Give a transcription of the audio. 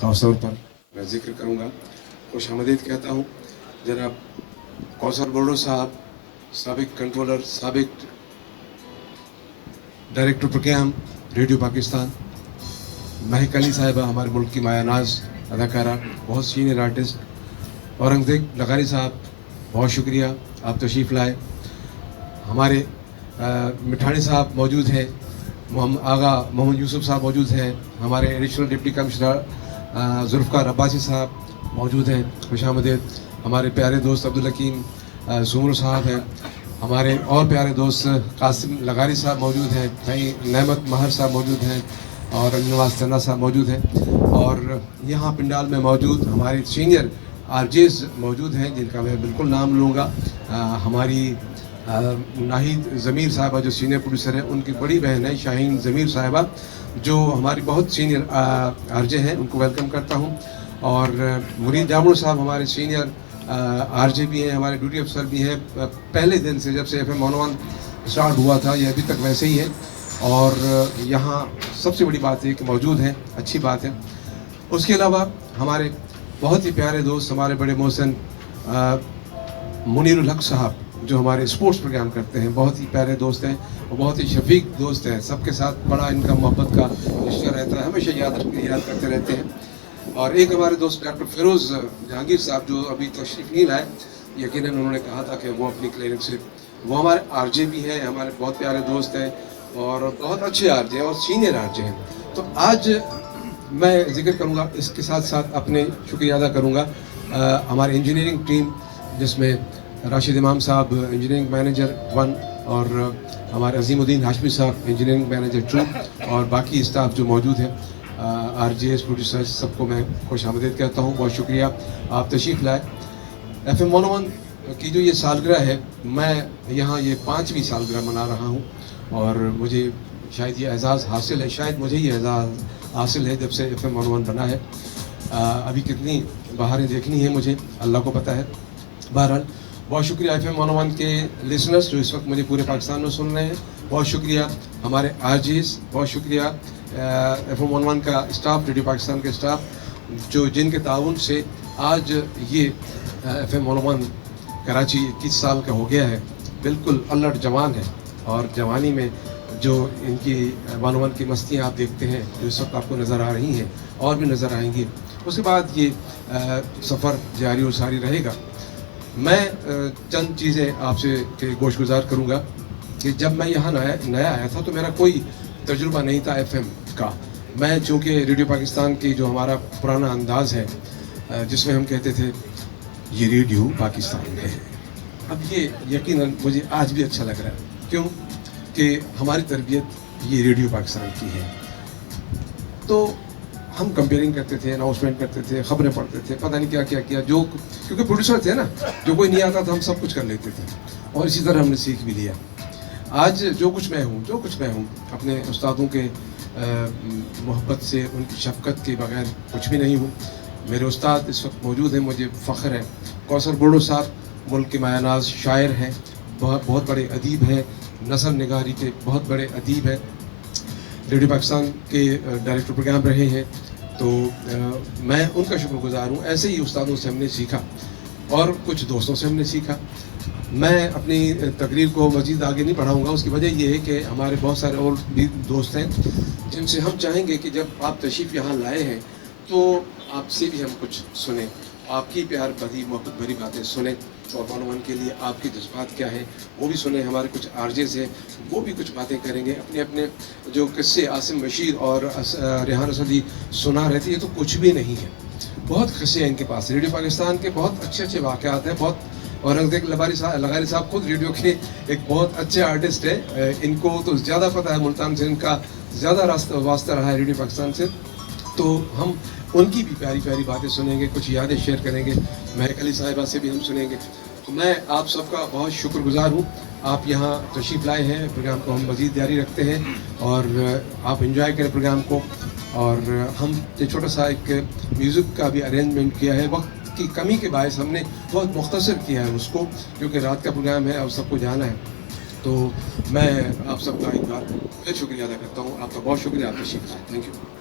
ख़ास तौर पर मैं ज़िक्र करूँगा, खुशामदीद कहता हूँ जनाब कौसर बोडो साहब, साबिक कंट्रोलर, साबिक डायरेक्टर प्रोग्राम रेडियो पाकिस्तान, महक अली साहिबा हमारे मुल्क की माया नाज अदाकारा, बहुत सीनियर आर्टिस्ट, औरंगज़ेब लगारी साहब बहुत शुक्रिया आप तशरीफ़ लाए। हमारे मिठानी साहब मौजूद हैं, मोहम्मद यूसुफ साहब मौजूद हैं, हमारे additional deputy commissioner Zulfiqar Abbasi साहब मौजूद हैं, खुशामदीद। हमारे प्यारे दोस्त अब्दुल हकीम सुमर साहब हैं, हमारे और प्यारे दोस्त कासिम लगारी साहब मौजूद हैं, भाई नेमत महर साहब मौजूद हैं और नवाज तना साहब मौजूद हैं। और यहाँ पिंडाल में मौजूद हमारे सीनियर आरजेस मौजूद हैं जिनका मैं बिल्कुल नाम लूँगा। हमारी नाहिद ज़मीर साहिबा जो सीनियर प्रोड्यूसर हैं, उनकी बड़ी बहन है शाहीन ज़मीर साहिबा जो हमारी बहुत सीनियर आरजे हैं, उनको वेलकम करता हूँ। और मुरीद जामुन साहब हमारे सीनियर आरजे भी हैं, हमारे ड्यूटी अफसर भी हैं, पहले दिन से जब से FM 101 स्टार्ट हुआ था ये अभी तक वैसे ही है। और यहाँ सबसे बड़ी बात है कि मौजूद हैं, अच्छी बात है। उसके अलावा हमारे बहुत ही प्यारे दोस्त, हमारे बड़े मोहसिन मुनीरुल हक साहब जो हमारे स्पोर्ट्स प्रोग्राम करते हैं, बहुत ही प्यारे दोस्त हैं और बहुत ही शफीक दोस्त हैं। सबके साथ बड़ा इनका मोहब्बत का रिश्ता रहता है, हमेशा याद करते रहते हैं। और एक हमारे दोस्त डॉक्टर फिरोज़ जहांगीर साहब जो अभी तशरीफ़ नहीं लाए, यकीनन उन्होंने कहा था कि वो अपनी क्लिनिक से, वो हमारे आरजे भी हैं, हमारे बहुत प्यारे दोस्त हैं और बहुत अच्छे आरजे हैं और सीनियर आरजे हैं। तो आज मैं जिक्र करूँगा, इसके साथ साथ अपने शुक्रिया अदा करूँगा हमारी इंजीनियरिंग टीम जिसमें राशिद इमाम साहब इंजीनियरिंग मैनेजर 1 और हमारे अजीमुद्दीन हाशमी साहब इंजीनियरिंग मैनेजर 2 और बाकी स्टाफ जो मौजूद हैं, आरजेएस प्रोड्यूसर्स, सबको मैं खुशामदीद कहता हूँ। बहुत शुक्रिया आप तशरीफ़ लाए। FM 101 की जो ये सालगिरह है, मैं यहाँ ये 5वीं सालगिरह मना रहा हूँ और मुझे शायद ये एजाज़ हासिल है, शायद मुझे ये एजाज़ हासिल है जब से FM 101 बना है। अभी कितनी बहारें देखनी है मुझे, अल्लाह को पता है। बहरहाल बहुत शुक्रिया FM 101 के लिसनर्स जो इस वक्त मुझे पूरे पाकिस्तान में सुन रहे हैं, बहुत शुक्रिया हमारे आरजेस, बहुत शुक्रिया FM 101 का स्टाफ, रेडियो पाकिस्तान के स्टाफ जो जिनके ताउन से आज ये FM 101 कराची 21 साल का हो गया है, बिल्कुल अलर्ट जवान है। और जवानी में जो इनकी 101 की मस्तियाँ आप देखते हैं जो इस वक्त आपको नज़र आ रही हैं और भी नज़र आएंगी, उसके बाद ये सफ़र जारी और सारी रहेगा। मैं चंद चीज़ें आपसे गोशगुजार करूँगा कि जब मैं यहाँ नया आया था तो मेरा कोई तजुर्बा नहीं था FM का। मैं चूँकि रेडियो पाकिस्तान की जो हमारा पुराना अंदाज़ है जिसमें हम कहते थे ये रेडियो पाकिस्तान है, अब ये यकीनन मुझे आज भी अच्छा लग रहा है। क्यों कि हमारी तरबियत ये रेडियो पाकिस्तान की है। तो हम कंपेयरिंग करते थे, अनाउंसमेंट करते थे, खबरें पढ़ते थे, पता नहीं क्या क्या किया, जो क्योंकि प्रोड्यूसर थे ना, जो कोई नहीं आता था हम सब कुछ कर लेते थे और इसी तरह हमने सीख भी लिया। आज जो कुछ मैं हूँ अपने उस्तादों के मोहब्बत से, उनकी शफ़क़त के बगैर कुछ भी नहीं हूँ। मेरे उस्ताद इस वक्त मौजूद हैं, मुझे फ़ख्र है। कौसर बोडो साहब मुल्क के माया नाज शायर हैं, बहुत बड़े अदीब हैं, नसर निगारी के बहुत बड़े अदीब हैं, रेडियो पाकिस्तान के डायरेक्टर प्रोग्राम रहे हैं। तो मैं उनका शुक्रगुजार हूँ। ऐसे ही उस्तादों से हमने सीखा और कुछ दोस्तों से हमने सीखा। मैं अपनी तकरीर को मज़ीद आगे नहीं बढ़ाऊँगा, उसकी वजह ये है कि हमारे बहुत सारे और भी दोस्त हैं जिनसे हम चाहेंगे कि जब आप तशरीफ़ यहाँ लाए हैं तो आपसे भी हम कुछ सुने, आपकी प्यार भरी मोहब्बत भरी बातें सुने और 101 के लिए आपके जज्बात क्या हैं वो भी सुने। हमारे कुछ आरजेस हैं वो भी कुछ बातें करेंगे, अपने अपने जो किस्से आसिम बशीर और रेहान असदी सुना रहती है तो कुछ भी नहीं है, बहुत किस्से हैं इनके पास। रेडियो पाकिस्तान के बहुत अच्छे अच्छे वाक़यात हैं, बहुत। औरंगज़ेब लगारी साहब खुद रेडियो के एक बहुत अच्छे आर्टिस्ट है, इनको तो ज़्यादा पता है, मुल्तान से इनका ज़्यादा वास्ता रहा है रेडियो पाकिस्तान से। तो हम उनकी भी प्यारी प्यारी बातें सुनेंगे, कुछ यादें शेयर करेंगे, महक अली साहिबा से भी हम सुनेंगे। तो मैं आप सबका बहुत शुक्रगुजार हूँ, आप यहाँ तशरीफ़ लाए हैं। प्रोग्राम को हम मज़ीद जारी रखते हैं और आप इंजॉय करें प्रोग्राम को। और हम छोटा सा एक म्यूज़िक का भी अरेंजमेंट किया है, वक्त की कमी के बायस हमने बहुत मुख्तसर किया है उसको, क्योंकि रात का प्रोग्राम है और सबको जाना है। तो मैं आप सबका एक बार फिर शुक्रिया अदा करता हूँ, आपका बहुत शुक्रिया, आप तशरीफ़ लाए। Thank you.